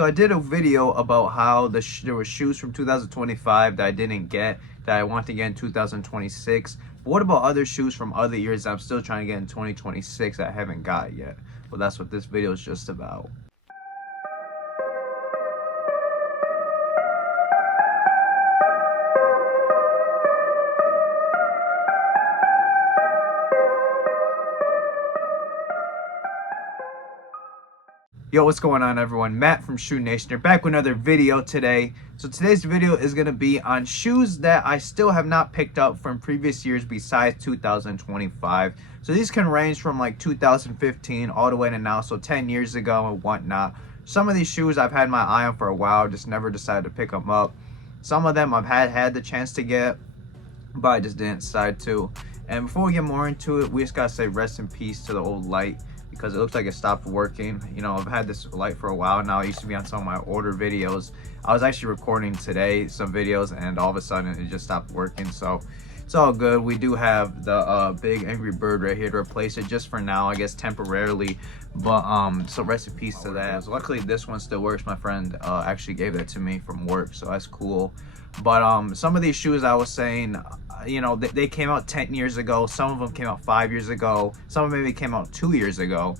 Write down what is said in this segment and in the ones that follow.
So I did a video about how there were shoes from 2025 that I didn't get that I want to get in 2026. But what about other shoes from other years that I'm still trying to get in 2026 that I haven't got yet? Well, that's what this video is just about. Yo, what's going on, everyone? Matt from Shoe Nation here, back with another video today. So today's video is going to be on shoes that I still have not picked up from previous years besides 2025. So these can range from like 2015 all the way to now, so 10 years ago and whatnot. Some of these shoes I've had my eye on for a while, just never decided to pick them up. Some of them I've had the chance to get, but I just didn't decide to. And before we get more into it, we just gotta say rest in peace to the old light, because it looks like it stopped working. You know, I've had this light for a while now. It used to be on some of my older videos. I was actually recording today some videos and all of a sudden it just stopped working. So it's all good. We do have the big angry bird right here to replace it just for now, I guess temporarily. But so rest in peace to that. So luckily this one still works. My friend actually gave that to me from work, so that's cool. But some of these shoes I was saying, you know, they came out 10 years ago. Some of them came out 5 years ago. Some of them maybe came out 2 years ago.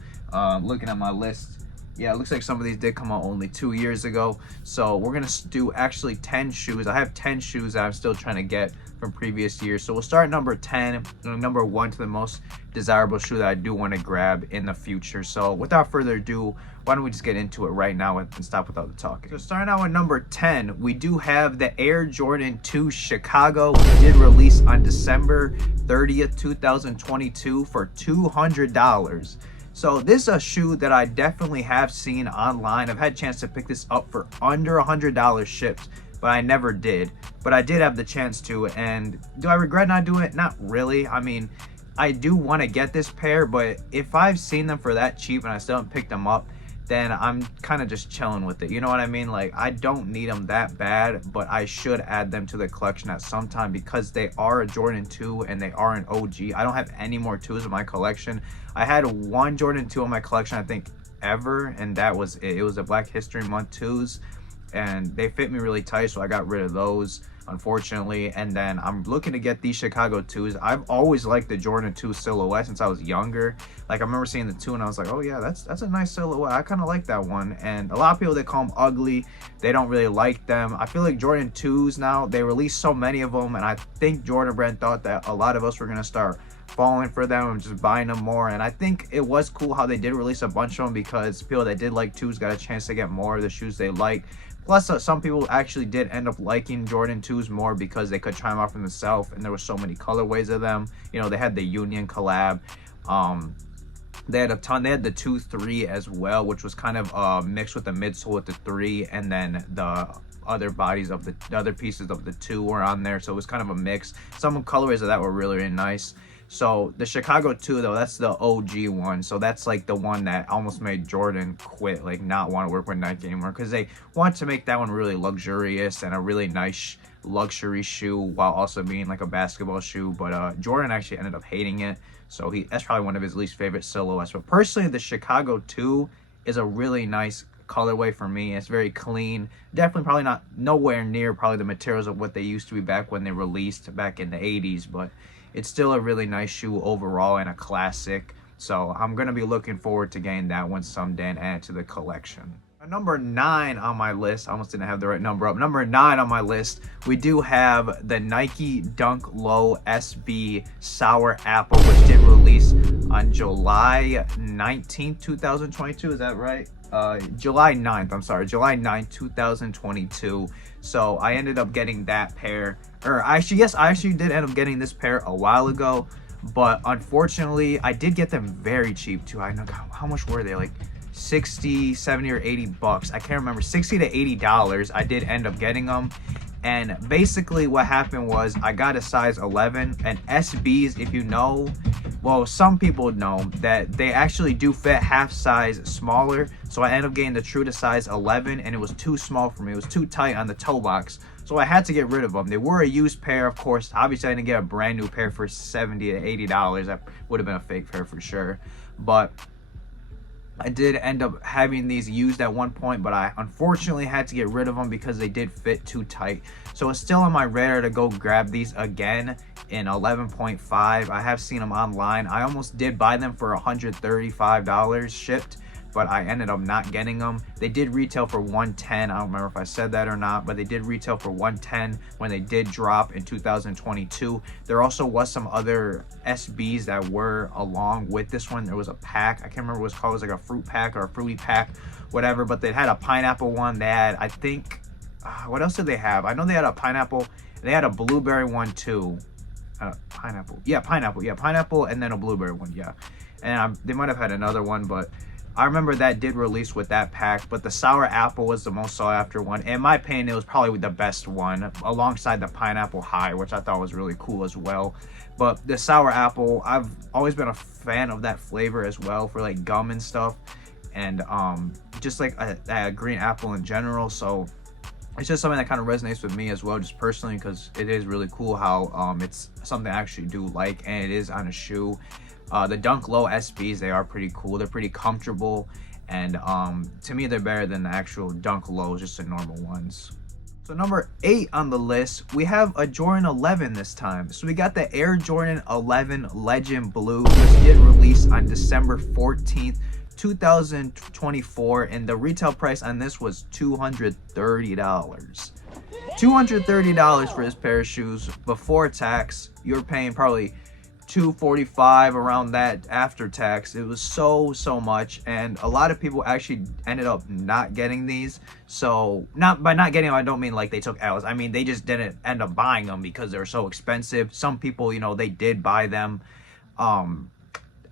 Looking at my list, yeah, it looks like some of these did come out only 2 years ago. So we're gonna do actually 10 shoes. I have 10 shoes that I'm still trying to get from previous years. So we'll start at number 10, number 1 to the most desirable shoe that I do want to grab in the future. So without further ado, why don't we just get into it right now and stop without the talking. So starting out with number 10, we do have the Air Jordan 2 Chicago, which did release on December 30th, 2022 for $200. So this is a shoe that I definitely have seen online. I've had a chance to pick this up for under $100 shipped, but I never did. But I did have the chance to, and do I regret not doing it? Not really. I mean, I do want to get this pair, but if I've seen them for that cheap and I still haven't picked them up, then I'm kind of just chilling with it. You know what I mean? Like, I don't need them that bad, but I should add them to the collection at some time because they are a Jordan 2 and they are an OG. I don't have any more 2s in my collection. I had one Jordan 2 in my collection, I think, ever, and that was it. It was the Black History Month 2s, and they fit me really tight, so I got rid of those, unfortunately. And then I'm looking to get these Chicago 2s. I've always liked the Jordan 2 silhouette since I was younger. Like, I remember seeing the 2 and I was like, oh yeah, that's a nice silhouette. I kind of like that one. And a lot of people, they call them ugly. They don't really like them. I feel like Jordan 2s now, they release so many of them, and I think Jordan Brand thought that a lot of us were going to start falling for them and just buying them more. And I think it was cool how they did release a bunch of them, because people that did like 2s got a chance to get more of the shoes they like. Plus, some people actually did end up liking Jordan 2s more because they could try them out for themselves, and there were so many colorways of them. You know, they had the Union collab. They had a ton. They had the 2-3 as well, which was kind of mixed with the midsole with the 3, and then the other bodies of the other pieces of the 2 were on there. So it was kind of a mix. Some colorways of that were really, really nice. So the Chicago 2, though, that's the OG one. So that's like the one that almost made Jordan quit, like not want to work with Nike anymore, because they want to make that one really luxurious and a really nice luxury shoe while also being like a basketball shoe. But Jordan actually ended up hating it. So that's probably one of his least favorite silhouettes. But personally, the Chicago 2 is a really nice colorway for me. It's very clean. Definitely probably not nowhere near probably the materials of what they used to be back when they released back in the 80s, but it's still a really nice shoe overall and a classic. So I'm going to be looking forward to getting that one someday and add it to the collection. Number 9 on my list, I almost didn't have the right number up. Number 9 on my list, we do have the Nike Dunk Low SB Sour Apple, which did release on July 19th, 2022. Is that right? July 9th, I'm sorry, July 9th, 2022. So I ended up getting that pair, or actually, yes, I actually did end up getting this pair a while ago, but unfortunately, I did get them very cheap too. I know, how much were they? Like 60, 70, or 80 bucks. I can't remember, 60 to 80 dollars. I did end up getting them. And basically what happened was I got a size 11, and SBs, if you know, well, some people know that they actually do fit half size smaller. So I ended up getting the true to size 11, and it was too small for me. It was too tight on the toe box. So I had to get rid of them. They were a used pair, of course. Obviously, I didn't get a brand new pair for 70 to 80 dollars. That would have been a fake pair for sure. But I did end up having these used at one point, but I unfortunately had to get rid of them because they did fit too tight. So it's still on my radar to go grab these again in 11.5. I have seen them online. I almost did buy them for $135 shipped, but I ended up not getting them. They did retail for $110. I don't remember if I said that or not, but they did retail for $110 when they did drop in 2022. There also was some other SBs that were along with this one. There was a pack. I can't remember what it was called. It was like a fruit pack or a fruity pack, whatever. But they had a pineapple one. They had, I think, what else did they have? I know they had a pineapple. They had a blueberry one too. Pineapple. Yeah, pineapple. Yeah, pineapple, and then a blueberry one. Yeah, and they might have had another one, but I remember that did release with that pack. But the sour apple was the most sought after one. In my opinion, it was probably the best one, alongside the pineapple high, which I thought was really cool as well. But the sour apple, I've always been a fan of that flavor as well for like gum and stuff, and just like a green apple in general. So it's just something that kind of resonates with me as well, just personally, because it is really cool how it's something I actually do like, and it is on a shoe. The Dunk Low SBs, they are pretty cool. They're pretty comfortable, and to me, they're better than the actual Dunk Lows, just the normal ones. So number 8 on the list, we have a Jordan 11 this time. So we got the Air Jordan 11 Legend Blue, which did release on December 14th, 2024, and the retail price on this was $230. $230 for this pair of shoes. Before tax, you're paying probably $245 around that after tax. It was so much, and a lot of people actually ended up not getting these. So not by not getting them, I don't mean like they took L's. I mean they just didn't end up buying them because they're so expensive. Some people, you know, they did buy them.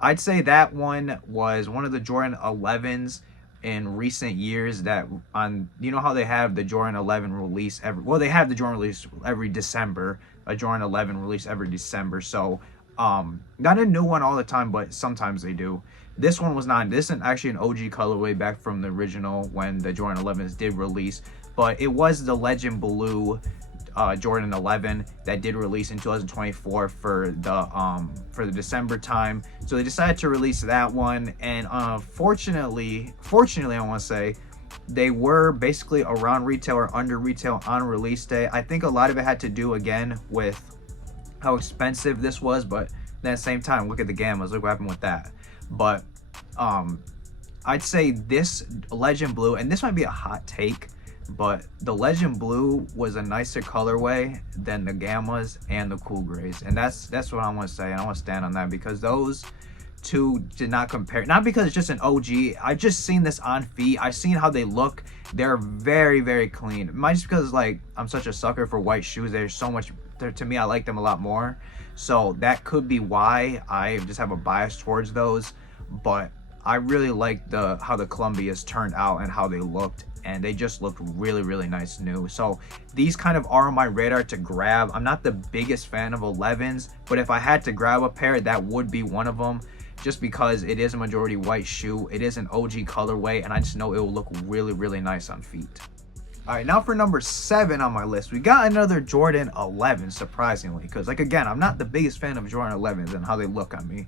I'd say that one was one of the Jordan 11s in recent years that on, you know how they have the Jordan 11 release they have the Jordan release every December, a Jordan 11 release every December. So not a new one all the time, but sometimes they do. This one was not. This is actually an OG colorway back from the original when the Jordan 11s did release, but it was the Legend Blue Jordan 11 that did release in 2024 for the December time. So they decided to release that one, and fortunately I want to say, they were basically around retail or under retail on release day. I think a lot of it had to do again with how expensive this was, but then at the same time, look at the gammas, look what happened with that. But I'd say this Legend Blue, and this might be a hot take, but the Legend Blue was a nicer colorway than the gammas and the cool grays, and that's what I want to say, and I want to stand on that, because those two did not compare. Not because it's just an OG. I've just seen this on feet. I've seen how they look. They're very clean. It might just because like I'm such a sucker for white shoes. There's so much there, to me I like them a lot more, so that could be why I just have a bias towards those. But I really like how the Columbias turned out and how they looked, and they just looked really nice new. So these kind of are on my radar to grab. I'm not the biggest fan of 11s, but if I had to grab a pair, that would be one of them, just because it is a majority white shoe. It is an OG colorway, and I just know it will look really nice on feet. All right, now for number 7 on my list, we got another Jordan 11, surprisingly, because like again, I'm not the biggest fan of Jordan 11s and how they look on me,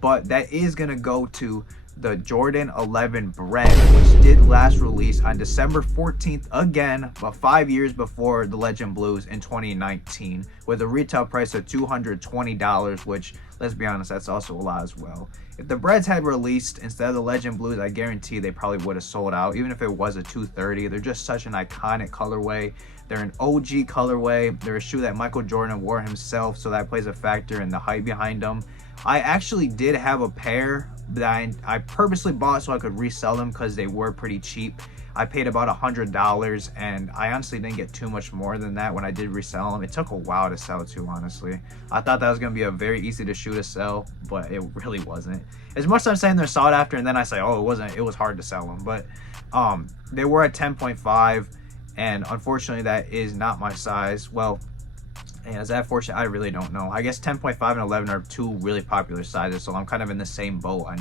but that is gonna go to the Jordan 11 Bread, which did last release on December 14th, again, about 5 years before the Legend Blues in 2019, with a retail price of $220, which, let's be honest, that's also a lot as well. If the Breads had released instead of the Legend Blues, I guarantee they probably would have sold out, even if it was a $230. They're just such an iconic colorway. They're an OG colorway. They're a shoe that Michael Jordan wore himself, so that plays a factor in the hype behind them. I actually did have a pair that I purposely bought so I could resell them because they were pretty cheap. I paid about $100, and I honestly didn't get too much more than that when I did resell them. It took a while to sell too, honestly. I thought that was going to be a very easy to shoe to sell, but it really wasn't. As much as I'm saying they're sought after, and then I say, oh, it wasn't, it was hard to sell them. But they were at 10.5, and unfortunately that is not my size. Well, and is that fortunate? I really don't know. I guess 10.5 and 11 are two really popular sizes, so I'm kind of in the same boat on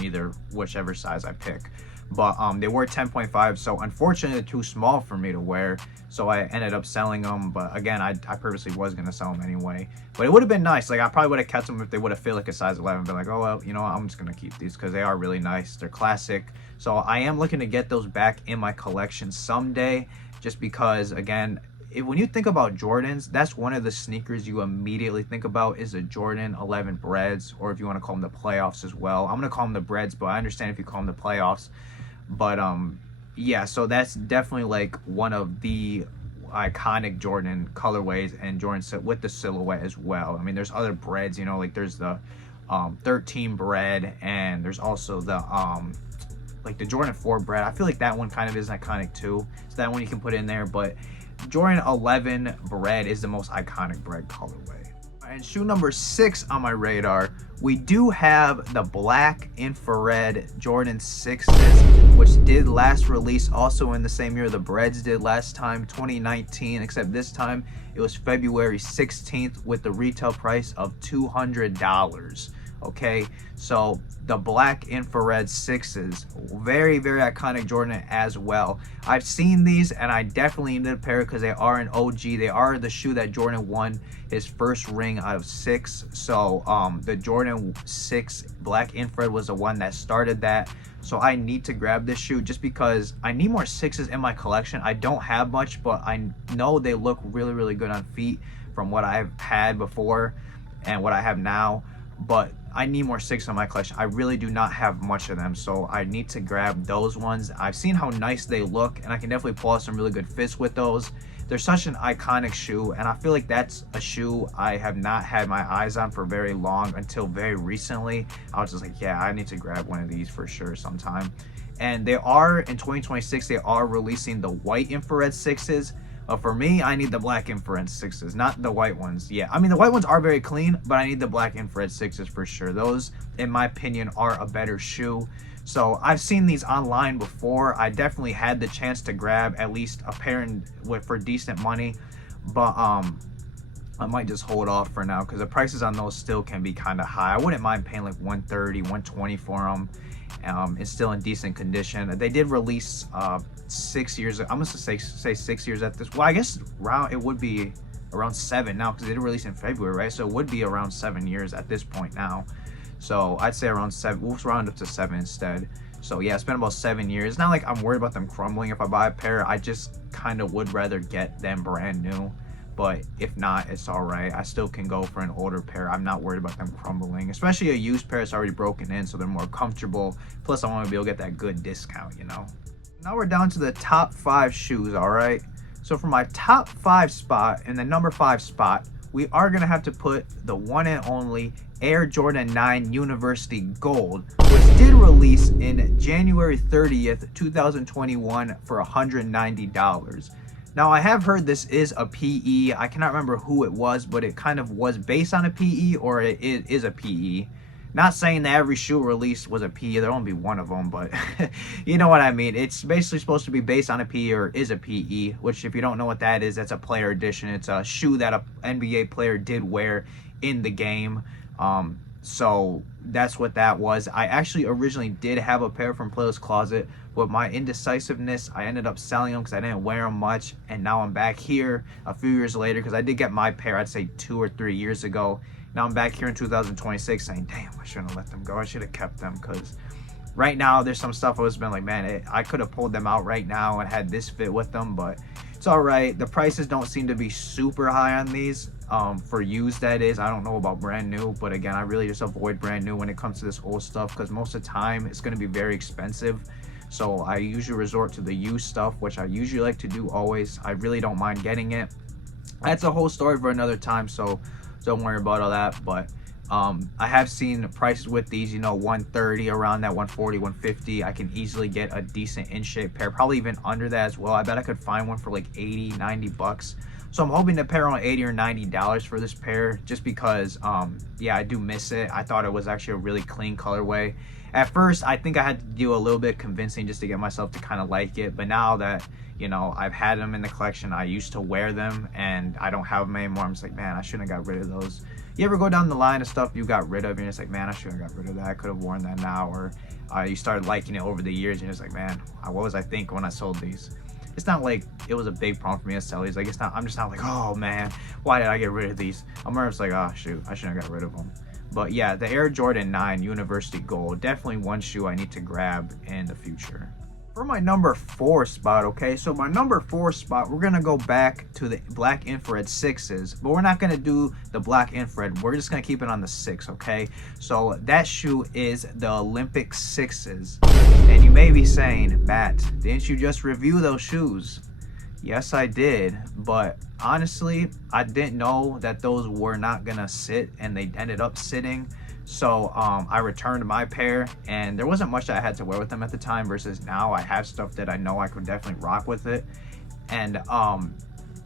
whichever size I pick. but they were 10.5, so unfortunately they're too small for me to wear, so I ended up selling them. But again, I purposely was gonna sell them anyway, but it would have been nice. Like, I probably would have kept them if they would have fit like a size 11, but like, oh well, you know what, I'm just gonna keep these because they are really nice. They're classic, so I am looking to get those back in my collection someday, just because, again, when you think about Jordans, that's one of the sneakers you immediately think about is the Jordan 11 Breads, or if you want to call them the playoffs as well. I'm gonna call them the Breads, but I understand if you call them the playoffs. But yeah, so that's definitely like one of the iconic Jordan colorways, and Jordan with the silhouette as well. I mean, there's other Breads, you know, like there's the 13 Bread, and there's also the like the Jordan 4 Bread. I feel like that one kind of is iconic too, so that one you can put in there. But Jordan 11 Bread is the most iconic Bread colorway. And shoe number 6 on my radar, we do have the black infrared Jordan 6s, which did last release also in the same year the Breads did last time, 2019, except this time it was February 16th with the retail price of $200. Okay, so the black infrared 6s, very iconic Jordan as well. I've seen these and I definitely need a pair because they are an OG. They are the shoe that Jordan won his first ring out of 6. So the Jordan 6 black infrared was the one that started that. So I need to grab this shoe just because I need more 6s in my collection. I don't have much, but I know they look really good on feet from what I've had before and what I have now. But I need more 6 on my collection. I really do not have much of them, so I need to grab those ones. I've seen how nice they look, and I can definitely pull out some really good fits with those. They're such an iconic shoe, and I feel like that's a shoe I have not had my eyes on for very long until very recently. I was just like, yeah, I need to grab one of these for sure sometime. And they are, in 2026, they are releasing the white infrared 6s. For me, I need the black infrared 6s, not the white ones. Yeah, I mean, the white ones are very clean, but I need the black infrared 6s for sure. Those, in my opinion, are a better shoe. So I've seen these online before. I definitely had the chance to grab at least a pair for decent money, but I might just hold off for now because the prices on those still can be kind of high. I wouldn't mind paying like $130, $120 for them. It's still in decent condition. They did release 6 years, I'm gonna say 6 years at this, well, I guess it would be around 7 now because they did release in February, right? So it would be around 7 years at this point now. So I'd say around 7. We'll round up to 7 instead. So yeah, it's been about 7 years. It's not like I'm worried about them crumbling if I buy a pair. I just kind of would rather get them brand new, but if not, it's all right. I still can go for an older pair. I'm not worried about them crumbling, especially a used pair that's already broken in, so they're more comfortable. Plus I want to be able to get that good discount, you know. Now we're down to the top 5 shoes, all right? So for my top 5 spot, in the number 5 spot, we are gonna have to put the one and only Air Jordan 9 University Gold, which did release in January 30th, 2021 for $190. Now I have heard this is a PE. I cannot remember who it was, but it kind of was based on a PE, or it is a PE. Not saying that every shoe released was a PE, there'll only be one of them, but you know what I mean. It's basically supposed to be based on a PE, or is a PE, which if you don't know what that is, that's a player edition. It's a shoe that an NBA player did wear in the game. So that's what that was. I actually originally did have a pair from Player's Closet, but my indecisiveness, I ended up selling them because I didn't wear them much, and now I'm back here a few years later because I did get my pair, I'd say 2 or 3 years ago. Now I'm back here in 2026 saying, damn, I shouldn't have let them go. I should have kept them, because right now there's some stuff I was been like, man, I could have pulled them out right now and had this fit with them, but it's all right. The prices don't seem to be super high on these, for used, that is. I don't know about brand new, but again, I really just avoid brand new when it comes to this old stuff, because most of the time it's going to be very expensive. So I usually resort to the used stuff, which I usually like to do always. I really don't mind getting it. That's a whole story for another time, so don't worry about all that. But I have seen prices with these, you know, 130, around that 140, 150. I can easily get a decent in shape pair, probably even under that as well. I bet I could find one for like 80, 90 bucks. So I'm hoping to pay around $80 or $90 for this pair, just because yeah, I do miss it. I thought it was actually a really clean colorway. At first I think I had to do a little bit convincing just to get myself to kind of like it, but now that, you know, I've had them in the collection, I used to wear them and I don't have them anymore, I'm just like, man, I shouldn't have got rid of those. You ever go down the line of stuff you got rid of and it's like, man, I shouldn't have got rid of that, I could have worn that now. Or you started liking it over the years and it's like, man, what was I thinking when I sold these? It's not like it was a big problem for me to sell these. Like, it's not, I'm just not like, oh man, why did I get rid of these? I'm just like, oh shoot, I shouldn't have got rid of them. But yeah, the Air Jordan 9 University Gold, definitely one shoe I need to grab in the future. For my number 4 spot, okay, so my number 4 spot, we're gonna go back to the black infrared 6s, but we're not gonna do the black infrared, we're just gonna keep it on the 6, okay? So that shoe is the Olympic 6s, and you may be saying, Matt, didn't you just review those shoes? Yes, I did, but honestly, I didn't know that those were not gonna sit, and they ended up sitting. So I returned my pair, and there wasn't much that I had to wear with them at the time, versus now I have stuff that I know I could definitely rock with it. And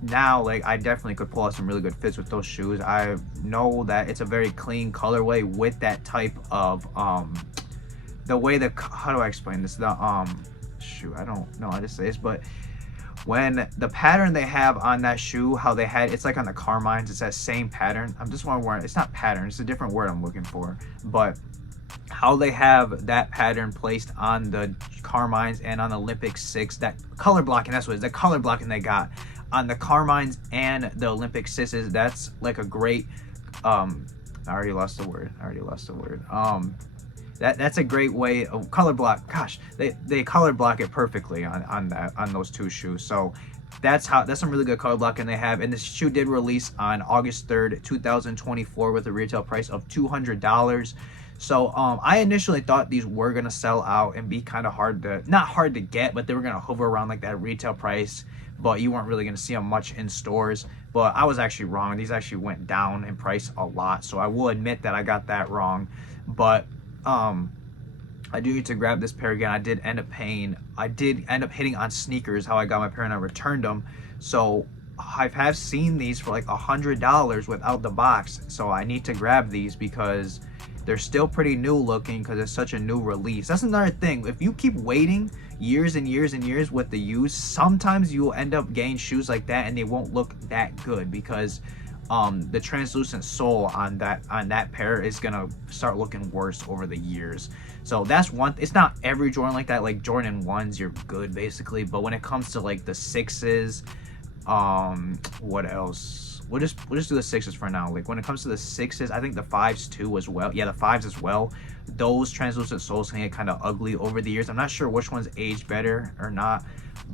now, like, I definitely could pull out some really good fits with those shoes. I know that it's a very clean colorway with that type of the way the, how do I explain this, the shoot, I don't know how to say this, but when the pattern they have on that shoe, how they had, it's like on the Carmines, it's that same pattern. I'm just wondering, it's not pattern, it's a different word I'm looking for, but how they have that pattern placed on the Carmines and on the Olympic 6, that color blocking, that's what it is, the color blocking they got on the Carmines and the Olympic 6s, that's like a great, I already lost the word, that's a great way of color block. Gosh, they color block it perfectly on those two shoes. So that's some really good color blocking they have. And this shoe did release on August 3rd, 2024 with a retail price of $200. So I initially thought these were gonna sell out and be kind of not hard to get, but they were gonna hover around like that retail price, but you weren't really gonna see them much in stores. But I was actually wrong. These actually went down in price a lot. So I will admit that I got that wrong. But I do need to grab this pair again. I did end up hitting on sneakers how I got my pair, and I returned them. So I have seen these for like $100 without the box. So I need to grab these because they're still pretty new looking, because it's such a new release. That's another thing. If you keep waiting years and years and years with the used, sometimes you will end up getting shoes like that and they won't look that good, because the translucent sole on that pair is gonna start looking worse over the years. So that's one. It's not every Jordan like that. Like Jordan 1s, you're good basically, but when it comes to like the 6s, what else? We'll just do the 6s for now. Like when it comes to the 6s, I think the 5s too as well. Yeah, the 5s as well. Those translucent soles can get kind of ugly over the years. I'm not sure which ones age better or not,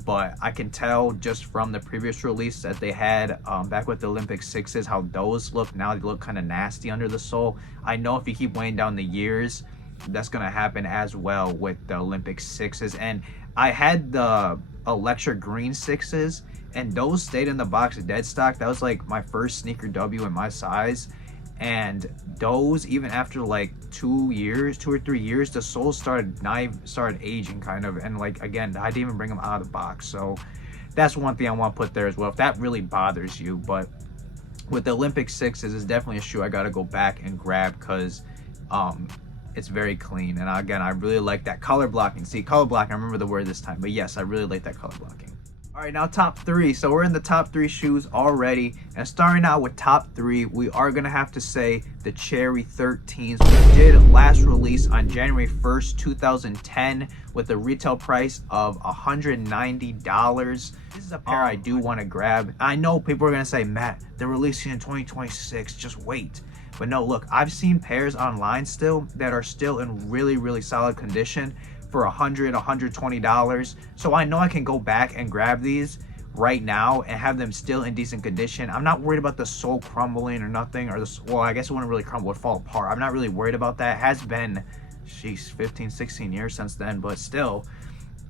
but I can tell just from the previous release that they had back with the Olympic 6s, how those look now. They look kind of nasty under the sole. I know if you keep weighing down the years, that's going to happen as well with the Olympic 6s. And I had the Electra Green 6s, and those stayed in the box dead stock. That was like my first sneaker W in my size. And those, even after like 2 or 3 years, the soles started aging kind of. And like, again, I didn't even bring them out of the box. So that's one thing I want to put there as well, if that really bothers you. But with the Olympic 6s, it's definitely a shoe I got to go back and grab, because it's very clean. And again, I really like that color blocking. See, color blocking, I remember the word this time, but yes, I really like that color blocking. All right, now top 3. So we're in the top 3 shoes already, and starting out with top 3, we are gonna have to say the Cherry 13s, which did last release on January 1st, 2010 with a retail price of $190. This is a pair I do want to grab. I know people are gonna say, Matt, they're releasing in 2026, just wait. But no, look, I've seen pairs online still that are still in really, really solid condition for $100, $120. So I know I can go back and grab these right now and have them still in decent condition. I'm not worried about the sole crumbling or nothing, or well, I guess it wouldn't really crumble, it would fall apart. I'm not really worried about that. It has been, sheesh, 15, 16 years since then, but still,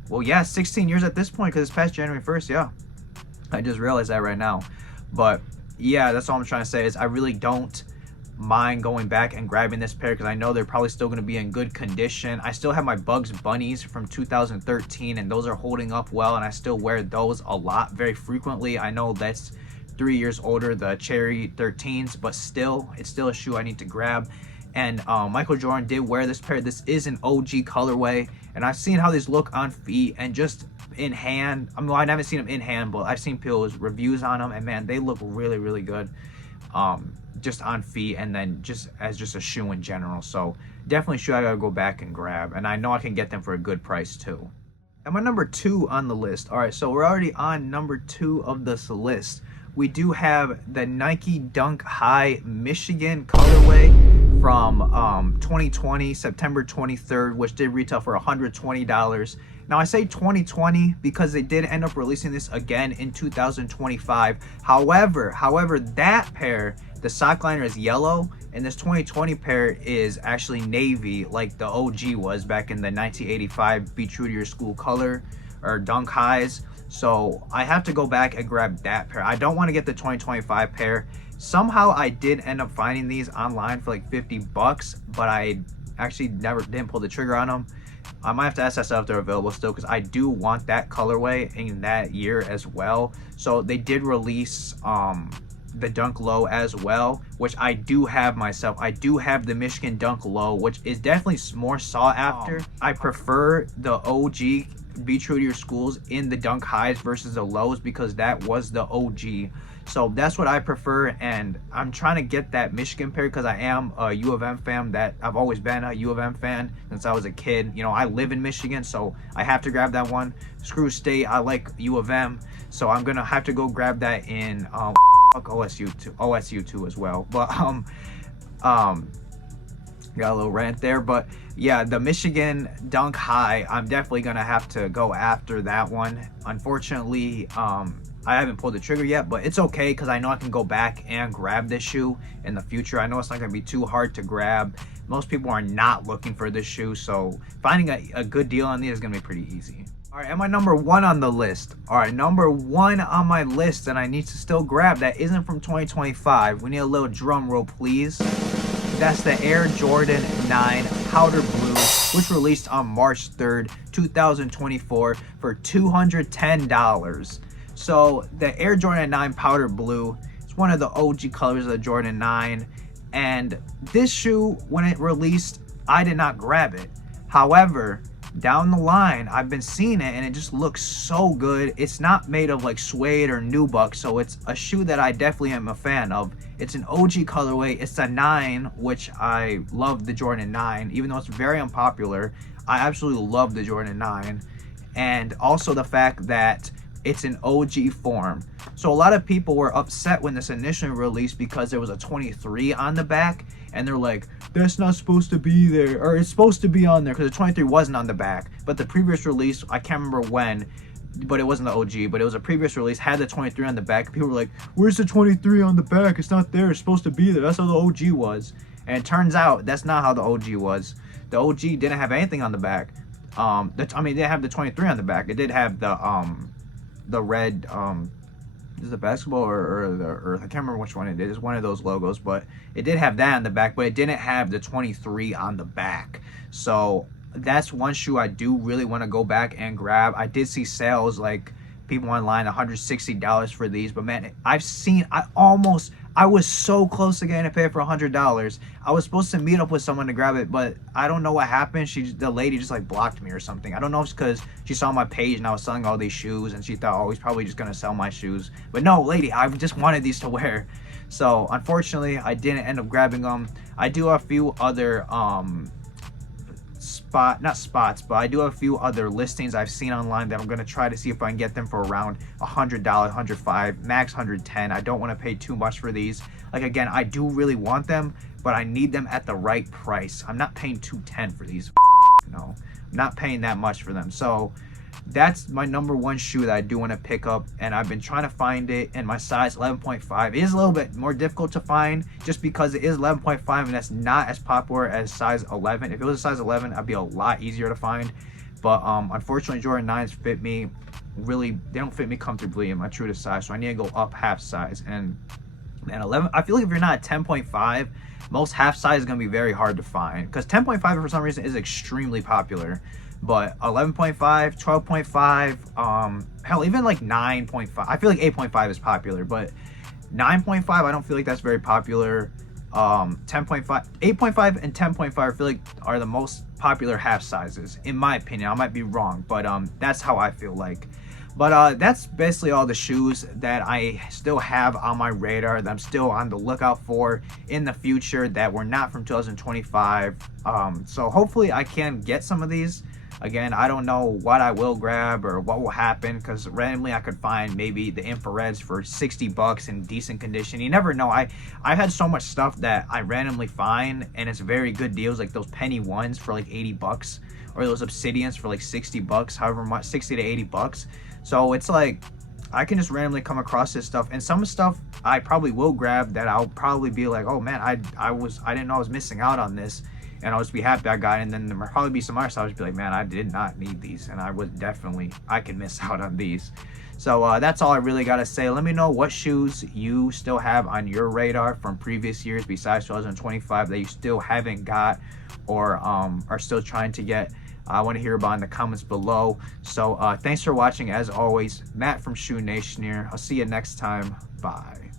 well, yeah, 16 years at this point, because it's past January 1st, yeah. I just realized that right now. But yeah, that's all I'm trying to say, is I really don't mind going back and grabbing this pair, because I know they're probably still going to be in good condition. I still have my Bugs Bunnies from 2013, and those are holding up well, and I still wear those a lot, very frequently. I know that's 3 years older, the Cherry 13s, but still, it's still a shoe I need to grab. And Michael Jordan did wear this pair. This is an OG colorway, and I've seen how these look on feet and just in hand. I mean, I haven't seen them in hand, but I've seen people's reviews on them, and man, they look really, really good. Just on feet, and then just as a shoe in general. So definitely shoe I gotta go back and grab, and I know I can get them for a good price too. And my number 2 on the list. All right, so we're already on number 2 of this list. We do have the Nike Dunk High Michigan colorway from 2020, September 23rd, which did retail for $120. Now I say 2020 because they did end up releasing this again in 2025. However, that pair, the sock liner is yellow, and this 2020 pair is actually navy, like the OG was back in the 1985 Be True to Your School color or Dunk Highs. So I have to go back and grab that pair. I don't want to get the 2025 pair. Somehow I did end up finding these online for like 50 bucks, but I actually didn't pull the trigger on them. I might have to ask if they're available still, because I do want that colorway in that year as well. So they did release the Dunk Low as well, which I do have myself. I do have the Michigan Dunk Low, which is definitely more sought after. I prefer the OG Be True to Your Schools in the Dunk Highs versus the lows, because that was the OG. So that's what I prefer, and I'm trying to get that Michigan pair because I am a U of M fan. That I've always been a U of M fan since I was a kid. You know, I live in Michigan, so I have to grab that one. Screw State, I like U of M, so I'm gonna have to go grab that in OSU too as well. But got a little rant there, but yeah, the Michigan Dunk High, I'm definitely gonna have to go after that one. Unfortunately, I haven't pulled the trigger yet, but it's okay because I know I can go back and grab this shoe in the future. I know it's not going to be too hard to grab. Most people are not looking for this shoe, so finding a good deal on these is going to be pretty easy. All right, and my number 1 on the list. All right, number 1 on my list, and I need to still grab that isn't from 2025. We need a little drum roll, please. That's the Air Jordan 9 Powder Blue, which released on March 3rd, 2024 for $210. So the Air Jordan 9 Powder Blue, it's one of the OG colors of the Jordan 9, and this shoe, when it released, I did not grab it. However, down the line, I've been seeing it, and it just looks so good. It's not made of like suede or nubuck, so it's a shoe that I definitely am a fan of. It's an OG colorway. It's a 9, which I love the Jordan 9, even though it's very unpopular. I absolutely love the Jordan 9, and also the fact that it's an OG form. So a lot of people were upset when this initially released because there was a 23 on the back, and they're like, that's not supposed to be there, or it's supposed to be on there, because the 23 wasn't on the back. But the previous release, I can't remember when, but it wasn't the OG, but it was a previous release, had the 23 on the back. People were like, where's the 23 on the back? It's not there, it's supposed to be there. That's how the OG was. And it turns out that's not how the OG was. The OG didn't have anything on the back. I mean, it didn't have the 23 on the back. It did have the red, is it basketball or the Earth? I can't remember which one it is. It's one of those logos, but it did have that on the back, but it didn't have the 23 on the back. So that's one shoe I do really want to go back and grab. I did see sales, like people online, $160 for these, but man, I was so close to getting it paid for $100. I was supposed to meet up with someone to grab it, but I don't know what happened. The lady just like blocked me or something. I don't know if it's because she saw my page and I was selling all these shoes, and she thought, oh, he's probably just gonna sell my shoes. But no, lady, I just wanted these to wear. So unfortunately, I didn't end up grabbing them. I do have a few other but I do have a few other listings I've seen online that I'm going to try to see if I can get them for around $100, $105, max $110. I don't want to pay too much for these. Like, again, I do really want them, but I need them at the right price. I'm not paying $210 for these. No, I'm not paying that much for them. So that's my number 1 shoe that I do want to pick up, and I've been trying to find it in my size 11.5. It is a little bit more difficult to find just because it is 11.5, and that's not as popular as size 11. If it was a size 11, I'd be a lot easier to find. But unfortunately, Jordan 9s fit me really, they don't fit me comfortably in my true to size, so I need to go up half size. And 11, I feel like if you're not at 10.5, most half size is going to be very hard to find, because 10.5 for some reason is extremely popular. But 11.5, 12.5, hell, even like 9.5. I feel like 8.5 is popular, but 9.5, I don't feel like that's very popular. 10.5, 8.5 and 10.5 I feel like are the most popular half sizes, in my opinion. I might be wrong, but that's how I feel like. But that's basically all the shoes that I still have on my radar, that I'm still on the lookout for in the future, that were not from 2025. So hopefully I can get some of these. Again, I don't know what I will grab or what will happen, because randomly I could find maybe the infrareds for 60 bucks in decent condition. You never know. I've had so much stuff that I randomly find and it's very good deals, like those penny ones for like 80 bucks, or those obsidians for like 60 bucks, however much, 60 to 80 bucks. So it's like I can just randomly come across this stuff, and some stuff I probably will grab that I'll probably be like, oh man, I didn't know I was missing out on this, and I'll just be happy I got it. And then there'll probably be some others I'll just be like, man, I did not need these, and I can miss out on these. So that's all I really gotta say. Let me know what shoes you still have on your radar from previous years besides 2025 that you still haven't got, or are still trying to get. I want to hear about in the comments below. So thanks for watching. As always, Matt from Shoe Nation here. I'll see you next time. Bye.